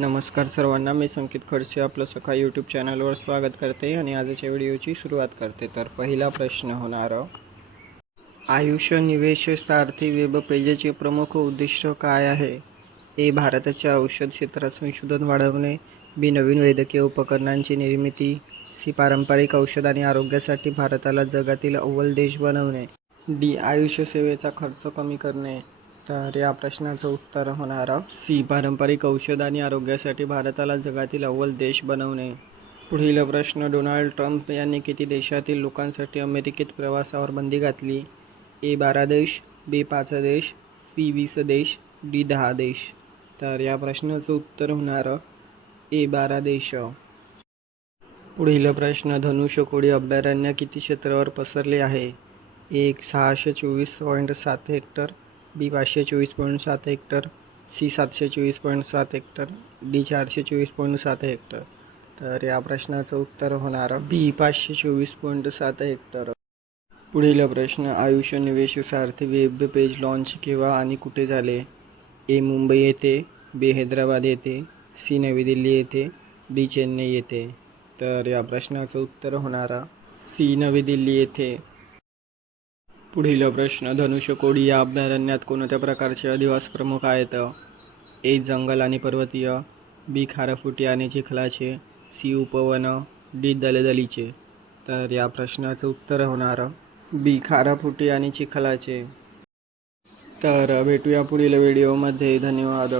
नमस्कार सर्वांना मी संकेत खडसे आपलं सखा यूट्यूब चॅनलवर स्वागत करते आणि आजच्या व्हिडिओची सुरुवात करते. तर पहिला प्रश्न होणार आयुष्य निवेश सारथी वेब पेजेचे प्रमुख उद्दिष्ट काय आहे? ए भारताच्या औषध क्षेत्रात संशोधन वाढवणे. बी नवीन वैद्यकीय उपकरणांची निर्मिती. सी पारंपरिक औषध आणि आरोग्यासाठी भारताला जगातील अव्वल देश बनवणे. डी आयुष्य सेवेचा खर्च कमी करणे. तर या प्रश्नाचं उत्तर होणार सी. पारंपरिक औषध आणि आरोग्यासाठी भारताला जगातील अव्वल देश बनवणे. पुढील प्रश्न डोनाल्ड ट्रम्प यांनी किती देशातील लोकांसाठी अमेरिकेत प्रवासावर बंदी घातली? ए बारा देश बी पाच देश सी वीस देश डी दहा देश. तर या प्रश्नाचं उत्तर होणार ए बारा देश. पुढील प्रश्न धनुष्यकोडी अभयारण्य किती क्षेत्रावर पसरले आहे? एक सहाशे चोवीस पॉईंट सात हेक्टर बी पाचशे चोवीस पॉईंट सात हेक्टर सी सातशे चोवीस पॉईंट सात हेक्टर डी चारशे चोवीस पॉईंट सात हेक्टर. तर या प्रश्नाचं उत्तर होणार बी पाचशे चोवीस पॉईंट सात हेक्टर. पुढील प्रश्न आयुष्य निवेश सारथी वेब पेज लॉन्च केव्हा आणि कुठे झाले? ए मुंबई येथे बी हैदराबाद येथे सी नवी दिल्ली येथे डी चेन्नई येथे तर या प्रश्नाचं उत्तर होणारा सी नवी दिल्ली येथे पुढील प्रश्न धनुष्यकोडी या अभयारण्यात कोणत्या प्रकारचे अधिवास प्रमुख आहेत? ए जंगल आणि पर्वतीय बी खारफुटी आणि चिखलाचे सी उपवन डी दलदलीचे. तर या प्रश्नाचं उत्तर होणार बी खाराफुटी आणि चिखलाचे. तर भेटूया पुढील व्हिडिओमध्ये. धन्यवाद.